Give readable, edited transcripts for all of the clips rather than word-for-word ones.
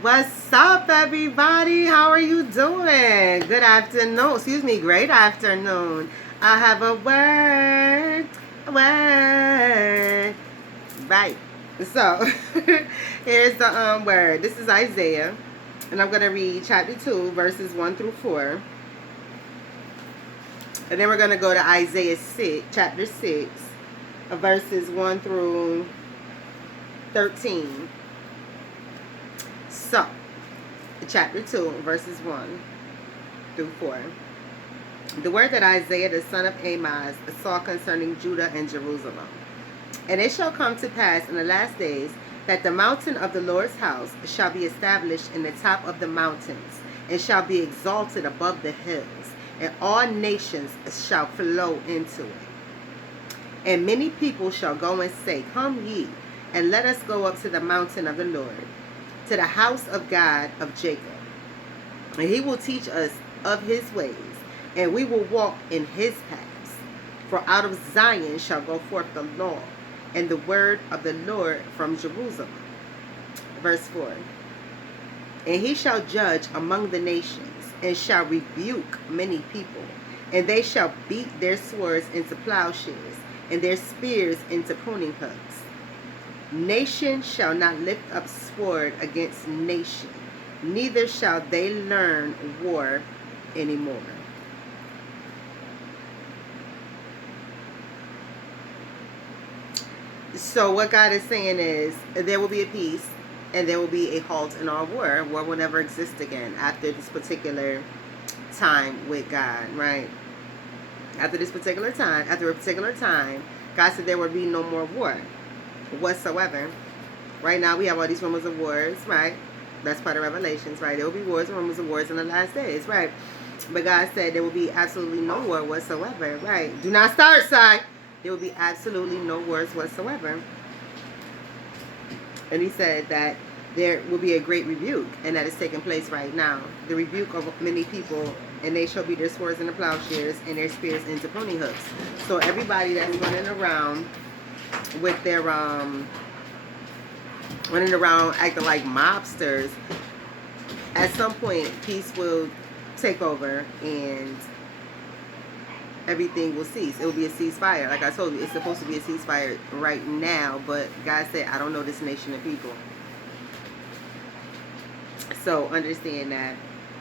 What's up, everybody? How are you doing? Good afternoon. Excuse me, great afternoon. I have a word. A word. Right. So, here's the word. This is Isaiah, and I'm going to read chapter 2, verses 1 through 4. And then we're going to go to Isaiah 6, chapter 6, verses 1 through 13. So, chapter 2, verses 1 through 4. The word that Isaiah the son of Amoz saw concerning Judah and Jerusalem. And it shall come to pass in the last days that the mountain of the Lord's house shall be established in the top of the mountains, and shall be exalted above the hills, and all nations shall flow into it. And many people shall go and say, Come ye, and let us go up to the mountain of the Lord, to the house of God of Jacob. And he will teach us of his ways, and we will walk in his paths. For out of Zion shall go forth the law, and the word of the Lord from Jerusalem. Verse 4. And he shall judge among the nations, and shall rebuke many people. And they shall beat their swords into plowshares, and their spears into pruning hooks. Nation shall not lift up sword against nation, neither shall they learn war anymore. So what God is saying is there will be a peace, and there will be a halt in all war. War will never exist again after this particular time with God, right? After a particular time, God said there will be no more war whatsoever. Right now we have all these rumors of wars, right? That's part of Revelations, right? There will be wars and rumors of wars in the last days, right? But God said there will be absolutely no war whatsoever, right? Do not start, side. There will be absolutely no wars whatsoever. And he said that there will be a great rebuke, and that is taking place right now. The rebuke of many people, and they shall be their swords into plowshares, and their spears into pruning hooks. So everybody that's running around with their acting like mobsters, at some point peace will take over and everything will cease. It will be a ceasefire. Like I told you, it's supposed to be a ceasefire right now, but God said, I don't know this nation of people. So understand that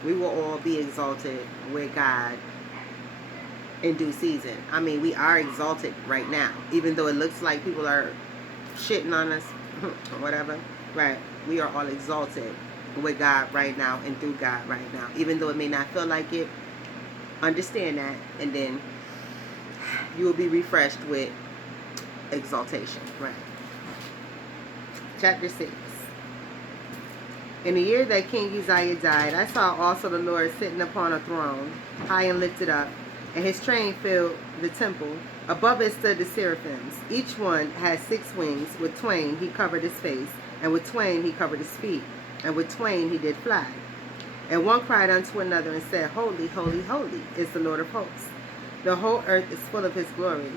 we will all be exalted with God in due season. I mean, we are exalted right now, even though it looks like people are shitting on us or whatever, right? We are all exalted with God right now and through God right now, even though it may not feel like it. Understand that, and then you will be refreshed with exaltation, right? Chapter 6. In the year that King Uzziah died, I saw also the Lord sitting upon a throne, high and lifted up, and his train filled the temple. Above it stood the seraphims. Each one had 6 wings. With twain he covered his face, and with twain he covered his feet, and with twain he did fly. And one cried unto another and said, Holy, holy, holy is the Lord of hosts. The whole earth is full of his glory.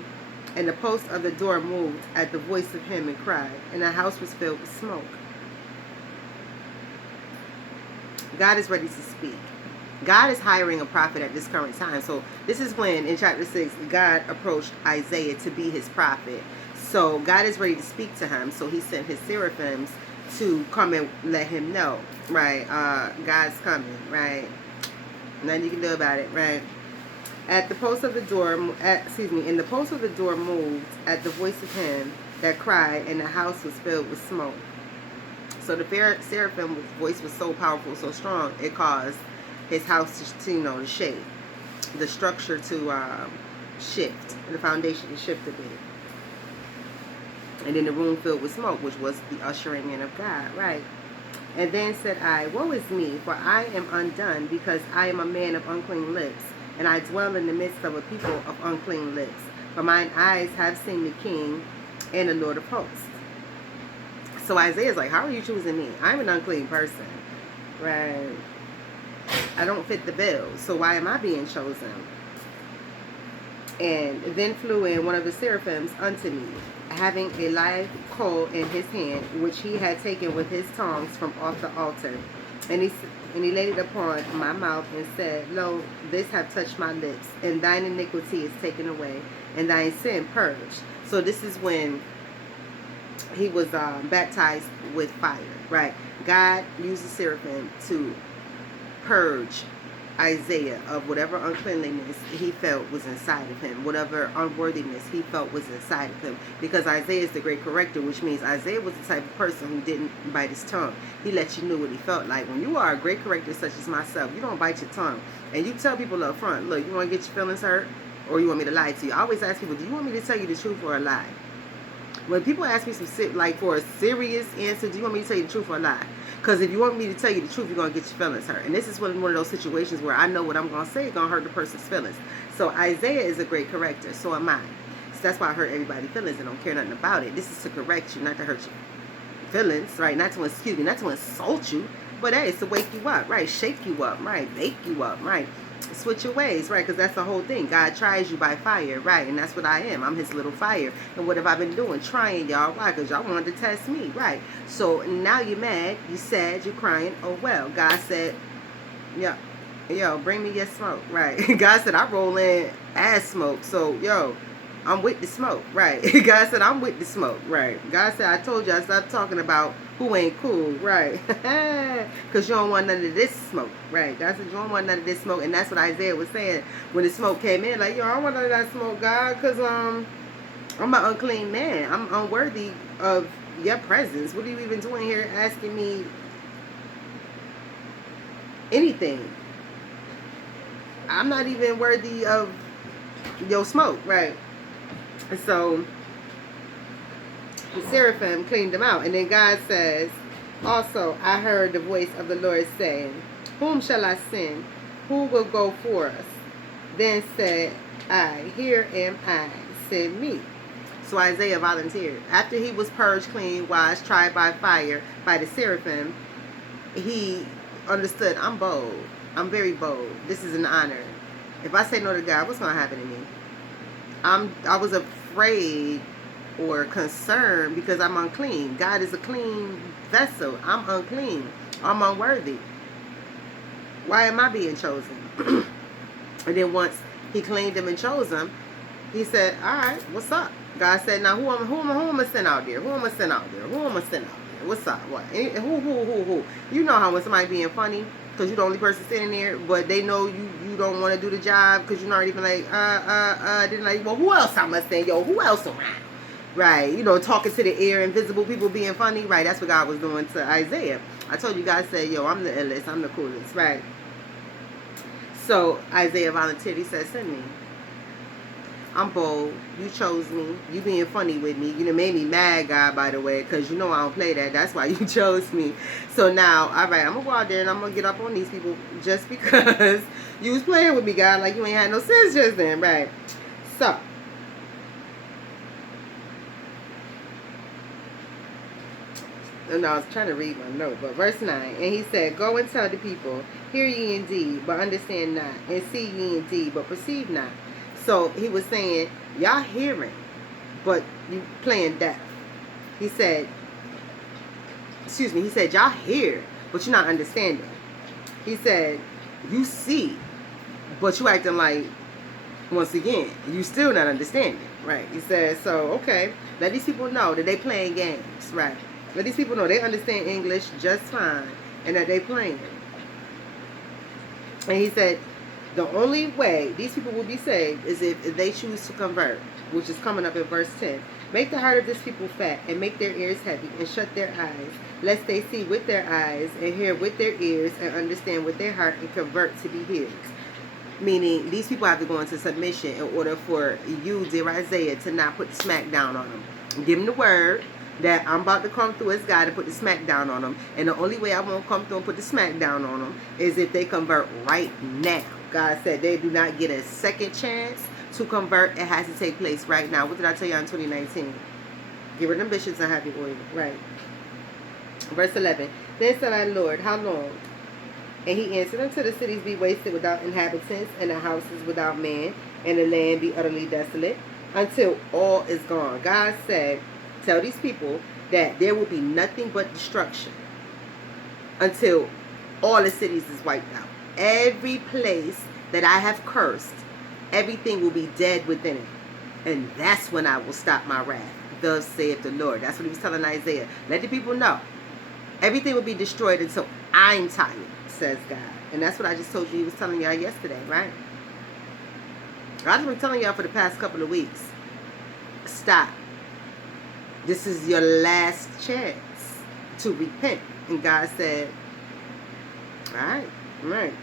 And the post of the door moved at the voice of him and cried, and the house was filled with smoke. God is ready to speak. God is hiring a prophet at this current time. So this is when, in chapter 6, God approached Isaiah to be his prophet. So God is ready to speak to him. So he sent his seraphims to come and let him know, right? God's coming, right? Nothing you can do about it, right? At the post of the door, in the post of the door moved at the voice of him that cried, and the house was filled with smoke. So the seraphim's voice was so powerful, so strong, it caused his house to shake, the structure to shift, the foundation to shift a bit. And then the room filled with smoke, which was the ushering in of God, right? And then said I, Woe is me, for I am undone, because I am a man of unclean lips, and I dwell in the midst of a people of unclean lips. For mine eyes have seen the King and the Lord of hosts. So Isaiah's like, how are you choosing me? I'm an unclean person, right? I don't fit the bill, so why am I being chosen? And then flew in one of the seraphims unto me, having a live coal in his hand, which he had taken with his tongs from off the altar. And he laid it upon my mouth and said, Lo, this have touched my lips, and thine iniquity is taken away, and thine sin purged. So this is when he was baptized with fire, right? God used the seraphim to purge Isaiah of whatever uncleanliness he felt was inside of him, whatever unworthiness he felt was inside of him. Because Isaiah is the great corrector, which means Isaiah was the type of person who didn't bite his tongue. He let you know what he felt like. When you are a great corrector such as myself, you don't bite your tongue. And you tell people up front, look, you want to get your feelings hurt or you want me to lie to you? I always ask people, do you want me to tell you the truth or a lie? When people ask me for a serious answer, do you want me to tell you the truth or a lie? Because if you want me to tell you the truth, you're going to get your feelings hurt. And this is one of those situations where I know what I'm going to say is going to hurt the person's feelings. So Isaiah is a great corrector. So am I. So that's why I hurt everybody's feelings and don't care nothing about it. This is to correct you, not to hurt your feelings, right? Not to insult you. But hey, it's to wake you up, right? Shake you up, right? Bake you up, right? Switch your ways, right? Because that's the whole thing. God tries you by fire, right? And that's what I am. I'm his little fire. And what have I been doing? Trying y'all. Why? Because y'all wanted to test me, right? So now you're mad, you sad, you're crying. Oh well. God said, yo, bring me your smoke, right? God said, I roll in ass smoke. So yo, I'm with the smoke, right? God said, I'm with the smoke, right? God said, I told you I stopped talking about who ain't cool, right? Because you don't want none of this smoke, right? God said, you don't want none of this smoke. And that's what Isaiah was saying when the smoke came in. Like, yo, I don't want none of that smoke, God, because I'm an unclean man. I'm unworthy of your presence. What are you even doing here asking me anything? I'm not even worthy of your smoke, right? And so the seraphim cleaned them out. And then God says, also, I heard the voice of the Lord saying, whom shall I send? Who will go for us? Then said I, here am I, send me. So Isaiah volunteered. After he was purged, clean, washed, tried by fire, by the seraphim, he understood, I'm bold. I'm very bold. This is an honor. If I say no to God, what's going to happen to me? I was afraid or concerned because I'm unclean. God is a clean vessel. I'm unclean. I'm unworthy. Why am I being chosen? And then once he cleaned them and chose them, he said, all right, what's up? God said, now who am I send out there? Who am I send out there? Who am I send out there? What's up? What? Who? You know how when somebody being funny, because you're the only person sitting there, but they know you don't want to do the job because you're not even like, then like, well, who else I must say? Yo, who else around? Right, you know, talking to the ear, invisible people being funny. Right, that's what God was doing to Isaiah. I told you, God said, yo, I'm the illest, I'm the coolest, right? So Isaiah volunteered. He said, send me. I'm bold. You chose me. You being funny with me. You done made me mad, God, by the way, because you know I don't play that. That's why you chose me. So now, all right, I'm going to go out there and I'm going to get up on these people just because you was playing with me, God, like you ain't had no sense just then, right? So, no, I was trying to read my note, but verse 9, and he said, go and tell the people, hear ye indeed, but understand not, and see ye indeed, but perceive not. So he was saying, y'all hearing, but you playing deaf. He said, y'all hear, but you're not understanding. He said, you see, but you acting like, once again, you still not understanding, right? He said, so, okay, let these people know that they playing games, right? Let these people know they understand English just fine and that they playing. And he said, the only way these people will be saved is if they choose to convert, which is coming up in verse 10. Make the heart of this people fat and make their ears heavy and shut their eyes, lest they see with their eyes and hear with their ears and understand with their heart and convert to be healed. Meaning these people have to go into submission in order for you, dear Isaiah, to not put the smack down on them. Give them the word that I'm about to come through as God and put the smack down on them. And the only way I won't come through and put the smack down on them is if they convert right now. God said they do not get a second chance to convert. It has to take place right now. What did I tell you in 2019? Give her them bishops and happy boy. Right. Verse 11. Then said I, Lord, how long? And he answered, until the cities be wasted without inhabitants, and the houses without man, and the land be utterly desolate until all is gone. God said, tell these people that there will be nothing but destruction until all the cities is wiped out. Every place that I have cursed, everything will be dead within it. And that's when I will stop my wrath. Thus saith the Lord. That's what he was telling Isaiah. Let the people know. Everything will be destroyed until I'm tired, says God. And that's what I just told you he was telling y'all yesterday, right? I've been telling y'all for the past couple of weeks. Stop. This is your last chance to repent. And God said, all right.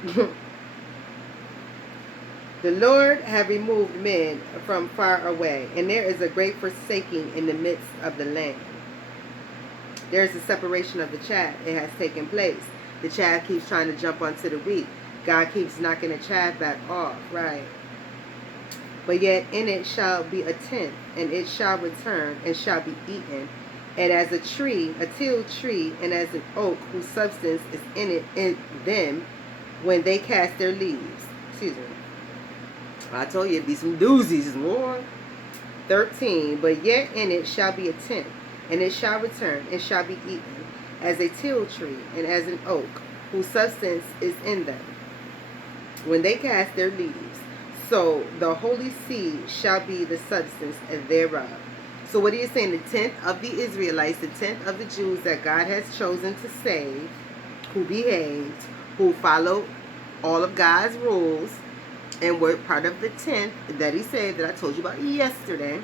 The Lord have removed men from far away, and there is a great forsaking in the midst of the land. There is a separation of the chaff. It has taken place. The chaff keeps trying to jump onto the wheat. God keeps knocking the chaff back off, right? But yet in it shall be a tenth, and it shall return, and shall be eaten. And as a tree, a teal tree, and as an oak whose substance is in them, when they cast their leaves. Excuse me. I told you it'd be some doozies more. 13. But yet in it shall be a tenth, and it shall return, and shall be eaten, as a teal tree, and as an oak, whose substance is in them, when they cast their leaves. So the holy seed shall be the substance thereof. So what he is saying, the tenth of the Israelites, the tenth of the Jews that God has chosen to save, who behaved, who followed all of God's rules, and were part of the tenth that he saved, that I told you about yesterday.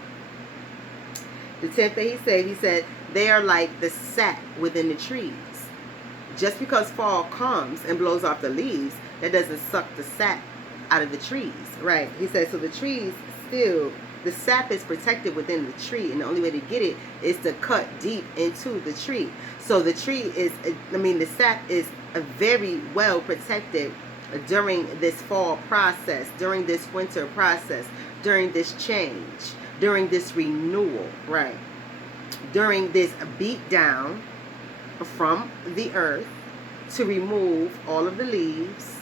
The tenth that he said, they are like the sap within the trees. Just because fall comes and blows off the leaves, that doesn't suck the sap out of the trees, right? He said, so the trees still, the sap is protected within the tree, and the only way to get it is to cut deep into the tree. So the tree is, the sap is very well protected during this fall process, during this winter process, during this change, during this renewal, right? During this beat down from the earth to remove all of the leaves,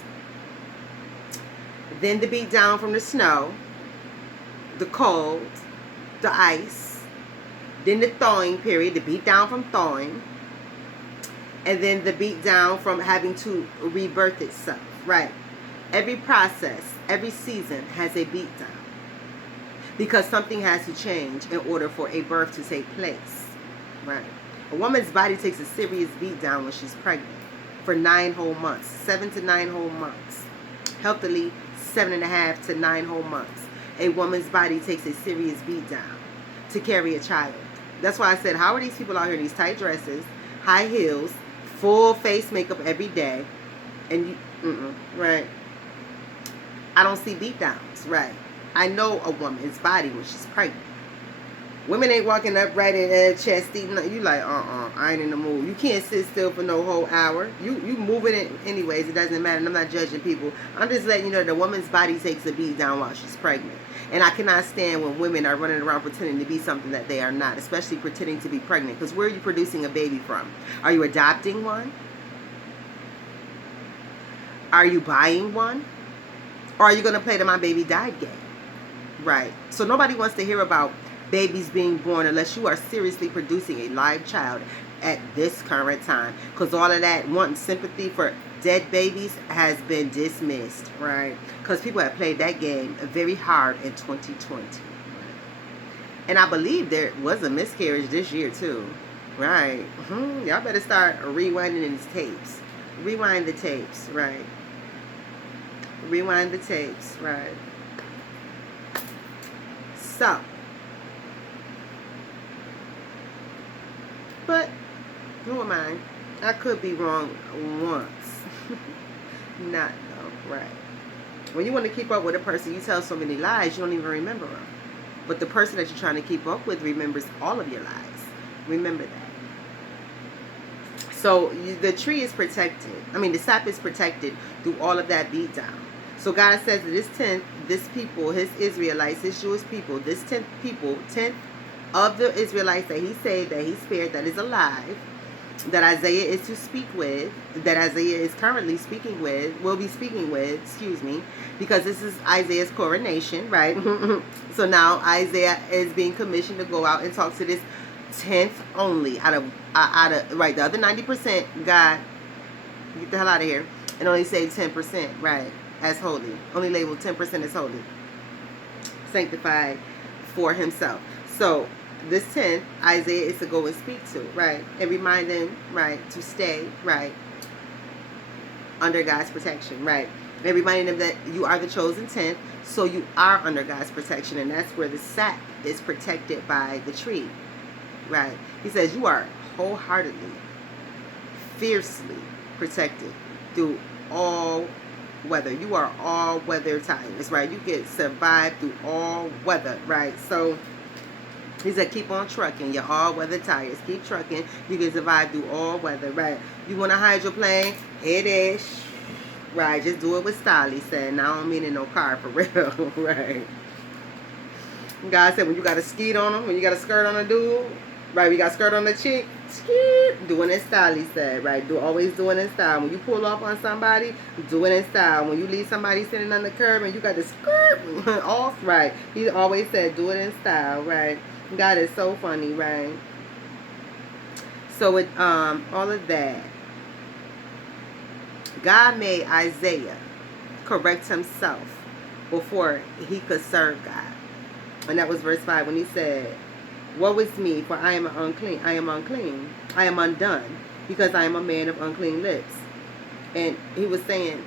then the beat down from the snow, the cold, the ice, then the thawing period, the beat down from thawing, and then the beat down from having to rebirth itself, right? Every process, every season has a beat down, because something has to change in order for a birth to take place, right? A woman's body takes a serious beat down when she's pregnant for 9 whole months, 7 to 9 whole months. Healthily, 7.5 to 9 whole months. A woman's body takes a serious beat down to carry a child. That's why I said, how are these people out here in these tight dresses, high heels, full face makeup every day, and you, right? I don't see beat downs, right? I know a woman's body when she's pregnant. Women ain't walking upright in their chest eating. You like, I ain't in the mood. You can't sit still for no whole hour. You moving it anyways. It doesn't matter. And I'm not judging people. I'm just letting you know the woman's body takes a beat down while she's pregnant. And I cannot stand when women are running around pretending to be something that they are not, especially pretending to be pregnant. Because where are you producing a baby from? Are you adopting one? Are you buying one? Or are you going to play the my baby died game? Right. So nobody wants to hear about babies being born unless you are seriously producing a live child at this current time, because all of that wanting sympathy for dead babies has been dismissed, right? Because people have played that game very hard in 2020, right? And I believe there was a miscarriage this year too, right? Y'all better start rewinding these tapes. Rewind the tapes, right? Rewind the tapes, right? So, but who am I? I could be wrong once. Not though, right? When you want to keep up with a person, you tell so many lies, you don't even remember them. But the person that you're trying to keep up with remembers all of your lies. Remember that. So the tree is protected. The sap is protected through all of that beat down. So God says that this people, his Israelites, his Jewish people, this 10th of the Israelites that he saved, that he spared, that is alive, that Isaiah is to speak with, that Isaiah is currently speaking with, will be speaking with, excuse me, because this is Isaiah's coronation, right? So now Isaiah is being commissioned to go out and talk to this 10th only out of right, the other 90%, God, get the hell out of here, and only saved 10%, right, as holy, only labeled 10% as holy, sanctified for himself. So this 10th, Isaiah is to go and speak to, right, and remind them, right, to stay, right, under God's protection, right, and reminding them that you are the chosen 10th, so you are under God's protection, and that's where the sap is protected by the tree, right. He says you are wholeheartedly, fiercely protected through all weather. You are all weather times, right. You can survive through all weather, right. So he said, keep on trucking. Your all-weather tires. Keep trucking. You can survive through all weather, right? You want to hydroplane? It is. Right. Just do it with style, he said. And I don't mean in no car, for real. Right. God said, when you got a skeet on them, when you got a skirt on a dude, right, you got a skirt on the chick, skeet, do it in style, he said, right? Always do it in style. When you pull off on somebody, do it in style. When you leave somebody sitting on the curb and you got the skirt off, right, he always said, do it in style, right? God is so funny, right? So with all of that, God made Isaiah correct himself before he could serve God. And that was verse 5 when he said, woe is me, for I am unclean. I am unclean. I am undone, because I am a man of unclean lips. And he was saying,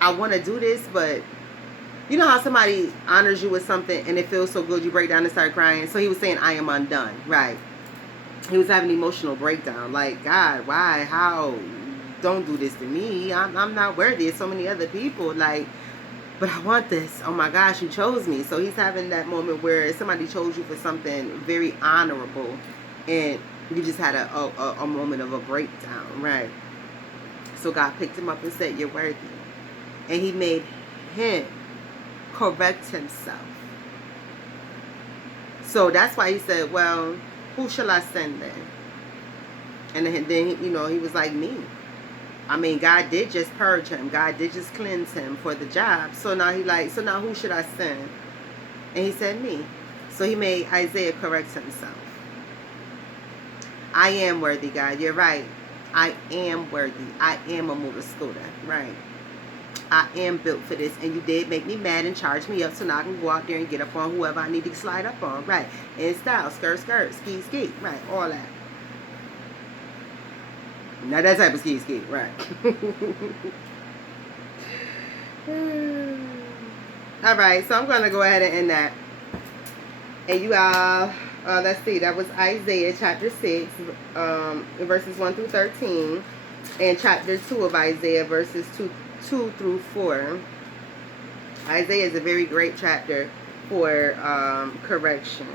I want to do this, but you know how somebody honors you with something and it feels so good you break down and start crying? So he was saying, I am undone, right? He was having an emotional breakdown. Like, God, why? How? Don't do this to me. I'm not worthy. There's so many other people. Like, but I want this. Oh my gosh, you chose me. So he's having that moment where somebody chose you for something very honorable and you just had a moment of a breakdown, right? So God picked him up and said, you're worthy. And he made him correct himself. So that's why he said, well, who shall I send then? And then he was like, me. I mean, God did just purge him. God did just cleanse him for the job. So now so now who should I send? And he said, me. So he made Isaiah correct himself. I am worthy, God. You're right. I am worthy. I am a motor scooter. Right. I am built for this. And you did make me mad and charge me up so now I can go out there and get up on whoever I need to slide up on. Right. In style. Skirt, skirt. Ski, ski. Right. All that. Not that type of ski, ski. Right. All right. So I'm going to go ahead and end that. And you all, let's see. That was Isaiah chapter 6, verses 1 through 13. And chapter 2 of Isaiah, verses 2 through 4. Isaiah is a very great chapter for correction.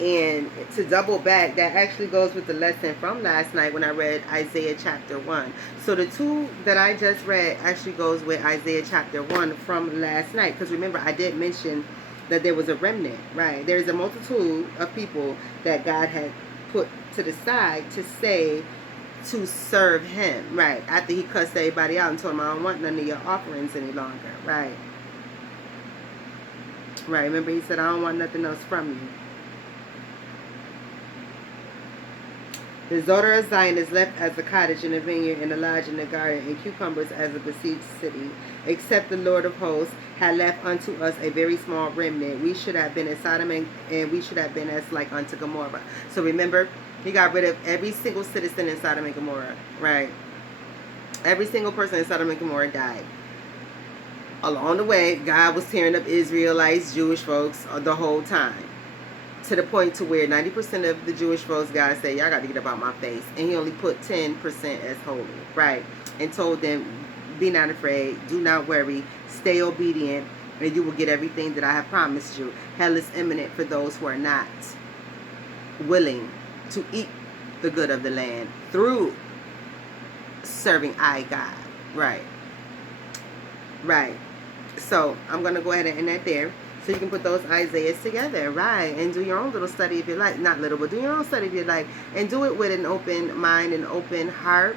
And to double back, that actually goes with the lesson from last night when I read Isaiah chapter 1. So the two that I just read actually goes with Isaiah chapter 1 from last night. Because remember, I did mention that there was a remnant, right? There is a multitude of people that God had put to the side to serve him, right? After he cussed everybody out and told them, I don't want none of your offerings any longer, right? Right, remember he said, I don't want nothing else from you. The daughter of Zion is left as a cottage in a vineyard and a lodge in a garden and cucumbers as a besieged city. Except the Lord of hosts had left unto us a very small remnant. We should have been as Sodom and we should have been as like unto Gomorrah. So remember, he got rid of every single citizen in Sodom and Gomorrah, right? Every single person in Sodom and Gomorrah died. Along the way, God was tearing up Israelites, Jewish folks, the whole time. To the point to where 90% of the Jewish folks, God said, y'all got to get up out my face. And he only put 10% as holy, right? And told them, be not afraid, do not worry, stay obedient, and you will get everything that I have promised you. Hell is imminent for those who are not willing to eat the good of the land through serving I, God, right? Right. So I'm going to go ahead and end that there. So you can put those Isaiahs together, right? And do your own little study if you like. Not little, but do your own study if you like. And do it with an open mind and open heart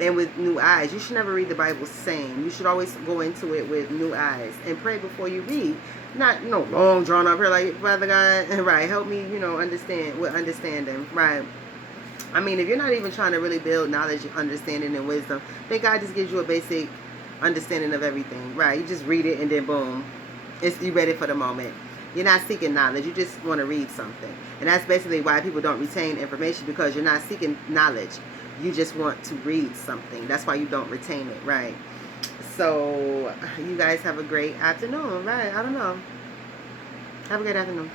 and with new eyes. You should never read the Bible same. You should always go into it with new eyes and pray before you read. Not, long drawn up here like, Father God, right, help me, understand with understanding, right? I mean, if you're not even trying to really build knowledge, understanding, and wisdom, then God just gives you a basic understanding of everything, right? You just read it and then boom, you ready for the moment. You're not seeking knowledge. You just want to read something. And that's basically why people don't retain information, because you're not seeking knowledge. You just want to read something. That's why you don't retain it, right? So, you guys have a great afternoon, right? I don't know. Have a great afternoon.